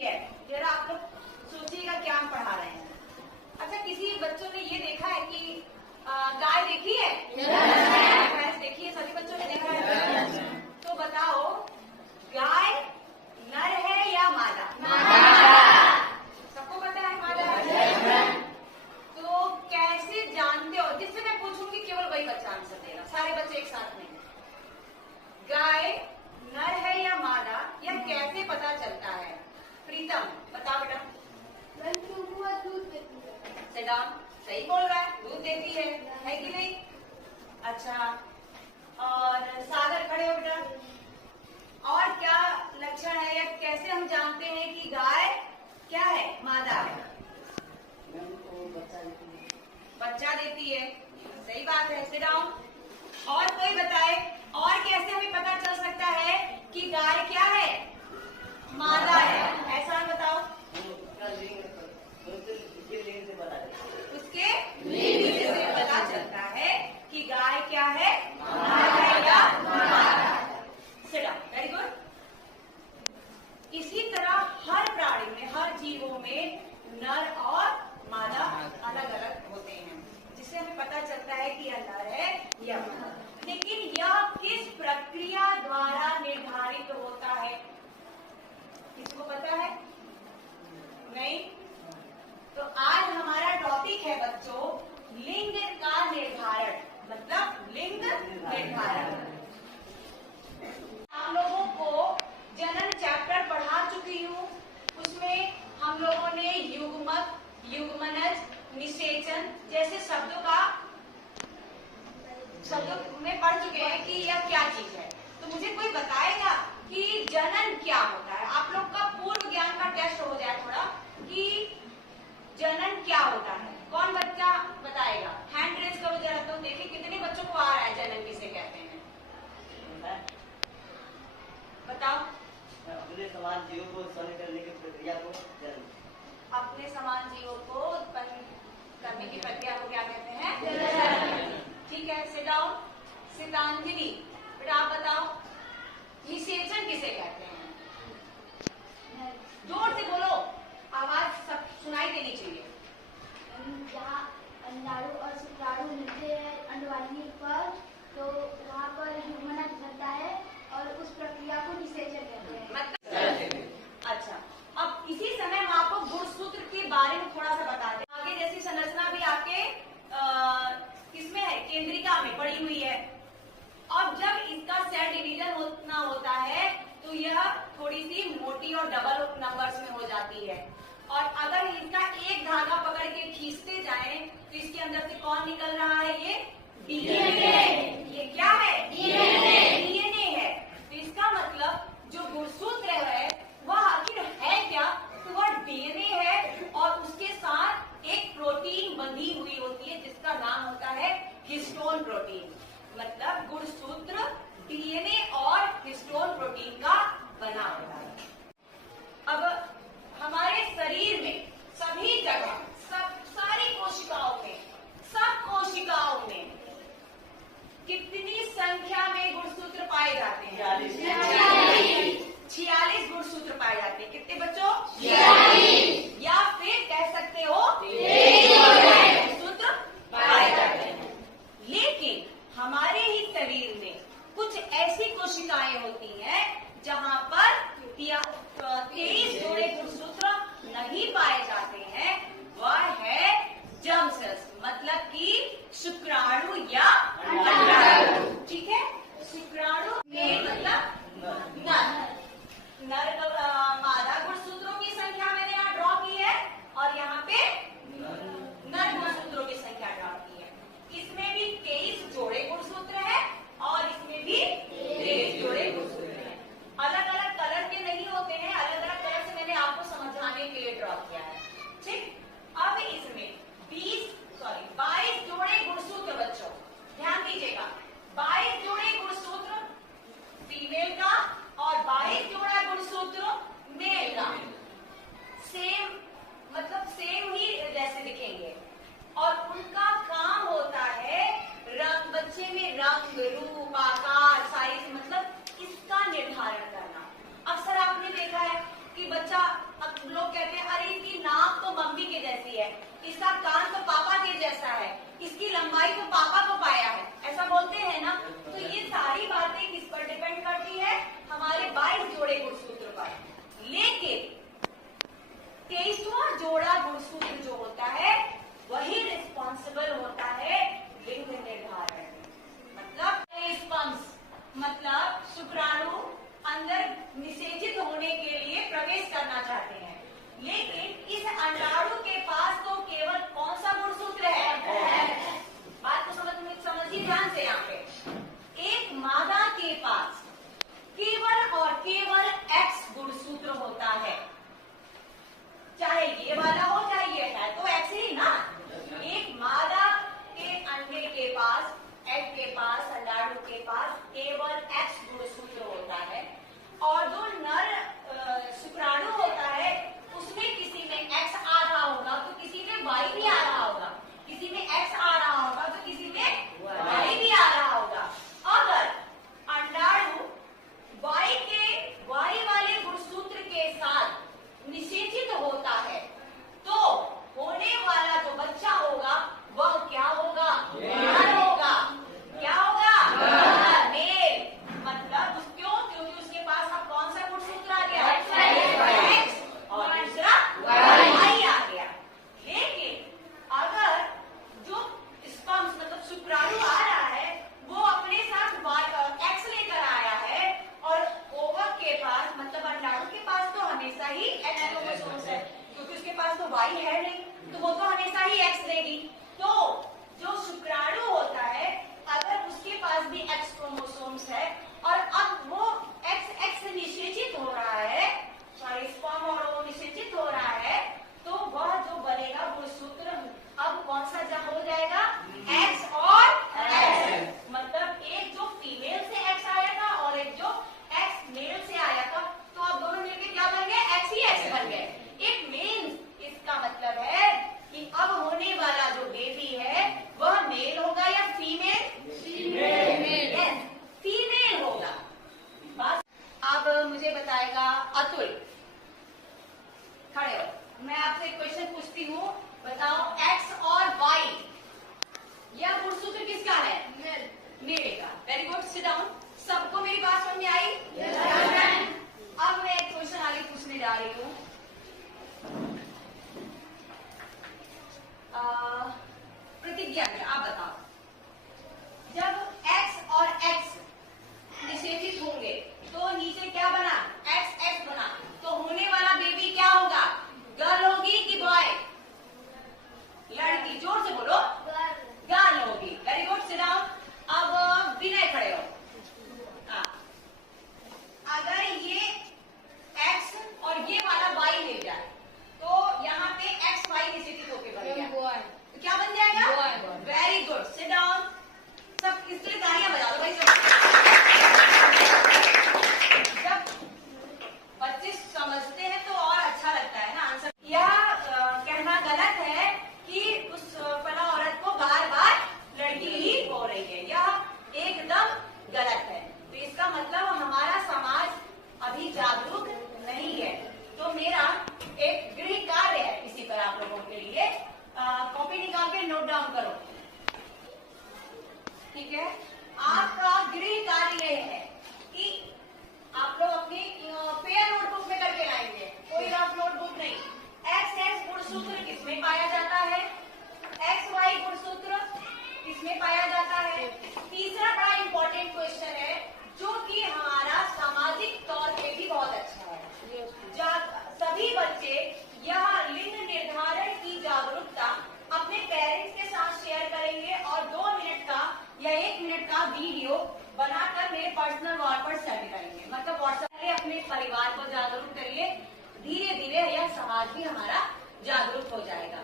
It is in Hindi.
जरा आप लोग सोचिएगा क्या हम पढ़ा रहे हैं। अच्छा, किसी बच्चों ने ये देखा है कि गाय देखी है? भैंस देखी है? सभी बच्चों ने देखा है? तो बताओ, गाय नर है या मादा? सबको पता है मादा है। तो कैसे जानते हो? जिससे मैं पूछूंगी केवल वही बच्चा आंसर देगा, सारे बच्चे एक साथ नहीं। गाय नर है या मादा, या कैसे पता चलता है? प्रीतम बता बेटा। दूध देती है। सिद्धांत सही बोल रहा है, दूध देती है कि नहीं? अच्छा, और सागर खड़े हो बेटा। और क्या लक्षण है या कैसे हम जानते हैं कि गाय क्या है, मादा है? बच्चा देती है, सही बात है। सिद्धांत और कोई बताए, और कैसे हमें पता चल सकता है कि गाय क्या है, मादा है? ऐसा बताओ। उसके लिंग से पता चलता है कि गाय क्या है, मादा है या मादा है। Very good. इसी तरह हर प्राणी में, हर जीवों में नर और मादा अलग अलग होते हैं, जिससे हमें पता चलता है कि यह नर है या मादा। लेकिन यह किस प्रक्रिया द्वारा निर्धारित होता है? किसको पता है? नहीं? तो आज हमारा टॉपिक है बच्चों, लिंग का निर्धारण, मतलब लिंग निर्धारण। हम लोगों को जनन चैप्टर पढ़ा चुकी हूँ, उसमें हम लोगों ने युग्मक, युग्मनज, निषेचन जैसे शब्दों में पढ़ चुके हैं कि यह क्या चीज है। तो मुझे कोई बताएगा कि जनन क्या होता है? आप लोग का पूर्व ज्ञान का टेस्ट हो जाए थोड़ा कि जनन क्या होता है। कौन बच्चा बताएगा? हैंड रेज करो जरा, तो देखिए कितने बच्चों को आ रहा है जनन किसे कहते हैं। बताओ। अपने समान जीवों को उत्पन्न करने की प्रक्रिया को जनन। अपने समान जीवों को उत्पन्न करने की प्रक्रिया को क्या कहते हैं? ठीक है, सिट डाउन। सितांजलि बेटा आप बताओ, निषेचन किसे कहते हैं? जोर से बोलो, आवाज सब सुनाई देनी चाहिए। जहाँ अंडाणु और शुक्राणु मिलते हैं अंडवाहिनी पर, तो वहाँ पर युग्मनज बनता है और उस प्रक्रिया को निषेचन कहते हैं। मतलब अच्छा, अब इसी समय हम आपको गुणसूत्र के बारे में थोड़ा सा बता दें। आगे जैसी संरचना भी आपके किसमें है, केंद्रिका में पड़ी हुई है। अब जब इसका सेल डिवीजन होता है तो यह थोड़ी सी मोटी और डबल नंबर्स में हो जाती है। और अगर इसका एक धागा पकड़ के खींचते जाएं तो इसके अंदर से कौन निकल रहा है? ये डीएनए। ये क्या है? डीएनए है। तो इसका मतलब जो गुणसूत्र है वह आखिर है क्या? तो वह डीएनए है और उसके साथ एक प्रोटीन बंधी हुई होती है जिसका नाम होता है हिस्टोन प्रोटीन। मतलब गुणसूत्र डीएनए और हिस्टोन प्रोटीन का बना होता है। अब हमारे शरीर में सभी जगह, सारी कोशिकाओं में, सब कोशिकाओं में कितनी संख्या में गुणसूत्र पाए जाते हैं? 46 गुणसूत्र पाए जाते हैं। कितने बच्चों? 46। या फिर कह सकते हो गुणसूत्र पाए जाते हैं। लेकिन हमारे ही शरीर में कुछ ऐसी कोशिकाएं होती हैं जहां पर 23 जोड़े गुणसूत्र नहीं पाए जाते हैं। वह है जर्म सेल्स, मतलब कि शुक्राणु या अंडाणु। ठीक है, शुक्राणु में मतलब नर मादा गुणसूत्रों की संख्या मैंने यहाँ ड्रॉ की है और यहाँ पे नर गुणसूत्रों की संख्या ड्रॉ की है। इसमें भी 23 जोड़े गुणसूत्र है और इसमें भी 23 जोड़े गुणसूत्र है। अलग अलग कलर के नहीं होते हैं, अलग अलग कलर से मैंने आपको समझाने के लिए ड्रॉ किया है। ठीक, अब इसमें 22 जोड़े गुणसूत्र बच्चों ध्यान दीजिएगा। 22 जोड़े गुणसूत्र फीमेल का और 22 जोड़ा गुणसूत्र मेल का। सेम मतलब सेम ही जैसे दिखेंगे और उनका काम होता है रंग, बच्चे में रंग, रूप, आकार, साइज, मतलब इसका निर्धारण करना। अक्सर आपने देखा है कि बच्चा अब लंबाई तो पापा को पाया है, ऐसा बोलते हैं ना। तो ये सारी बातें किस पर डिपेंड करती है? हमारे 22 जोड़े गुणसूत्र पर। लेकिन 23वां जोड़ा गुणसूत्र जो होता है वही रिस्पॉन्सिबल होता है लिंग निर्धारण। मतलब शुक्राणु अंदर निषेचित होने के लिए प्रवेश करना चाहते हैं, लेकिन इस अंडाणु के पास तो केवल कौन सा गुणसूत्र है? बात को समझिए ध्यान से। यहाँ पे एक मादा के पास केवल और केवल एक्स गुणसूत्र होता है, चाहे ये वाला हो चाहे ये है, तो एक्स ही ना। एक मादा के अंडे के पास, एग के पास, अंडाणु के पास केवल एक्स गुणसूत्र होता है, और जो नर शुक्राणु होता है उसमें किसी में एक्स आ रहा होगा तो किसी में वाई भी आ रहा होगा, किसी में एक्स आ रहा होगा तो किसी में वाई भी आ रहा होगा। अगर अंडाणु वाई वाले गुणसूत्र के साथ निषेचित होता है तो होने वाला जो बच्चा होगा वह क्या होगा? नर होगा। क्या होगा? मेल। मतलब क्यों? क्योंकि उसके पास अब कौन सा गुणसूत्र आ गया? एक्स, और दूसरा वाई आ गया। लेकिन अगर जो स्पर्म्स मतलब शुक्राणु आ रहा है वो अपने साथ एक्स लेकर आया है, और ओवम के पास मतलब अंडाणु के पास तो हमेशा ही एक्स क्रोमोसोम्स है, क्योंकि उसके पास तो वाई है नहीं, तो वो तो हमेशा ही एक्स देगी। तो जो शुक्राणु होता है अगर उसके पास भी एक्स क्रोमोसोम्स है और अब वो एक्स निषेचित हो रहा है, सॉरी स्पर्म और वो निषेचित हो रहा है, तो वह जो बनेगा गुणसूत्र अब कौन सा हो जाएगा? एक्स और एक्स। मतलब एक जो फीमेल से एक्स आया था और एक जो एक्स मेल से आया था, तो अब दोनों मिलकर क्या बन गए? एक्स ही एक्स बन गए। इट मीन्स इसका मतलब है कि अब होने वाला जो बेबी है वह मेल होगा या फीमेल? यस, फीमेल होगा। बस अब मुझे बताएगा अतुल। खड़े हो, मैं आपसे एक क्वेश्चन पूछती हूँ, बताओ एक्स और वाई यह गुणसूत्र किसका है? मेरे का। Very good, sit down. सबको मेरी बात समझ में आई? अब मैं एक क्वेश्चन आगे पूछने जा रही हूँ। प्रतिज्ञा में आप बताओ, जब एक्स और एक्स निषेचित होंगे तो नीचे क्या बना? एक्स एक्स बना, तो होने वाला बेबी क्या होगा? गर्ल होगी कि बॉय? लड़की। जोर से बोलो। गर्ल होगी। Very good, sit down. अब विनय खड़े हो। अगर ये एक्स और ये वाला वाई मिल जाए तो यहाँ पे एक्स वाई निषेचित होकर बन गया, तो क्या बन जाएगा? Very good, sit down. सब इसके लिए तालियां बजा दो भाई सब। जब बच्चे समझते हैं तो और अच्छा लगता है ना आंसर। यह कहना गलत है कि उस फला औरत को बार बार लड़की ही हो रही है, यह एकदम गलत है। तो इसका मतलब हमारा समाज अभी जागरूक नहीं है। तो मेरा एक गृह कार्य है इसी पर आप लोगों के लिए, कॉपी निकाल के नोट डाउन करो, ठीक है? आपका गृह कार्य यह है कि आप लोग अपनी पेयर नोटबुक में करके लाएंगे, कोई रफ नोटबुक नहीं। एक्स एक्स गुणसूत्र किसमें पाया जाता है? एक्स वाई गुणसूत्र किसमें पाया जाता है? तीसरा बड़ा इंपॉर्टेंट क्वेश्चन है जो कि हमारा सामाजिक तौर पे भी बहुत अच्छा है। सभी बच्चे यह लिंग निर्धारण की जागरूकता अपने पेरेंट्स के साथ शेयर करेंगे और 2 मिनट का या 1 मिनट का वीडियो बनाकर मेरे पर्सनल वॉल पर सेंड करेंगे। मतलब व्हाट्सएप में अपने परिवार को जागरूक करिए, धीरे धीरे यह समाज भी हमारा जागरूक हो जाएगा।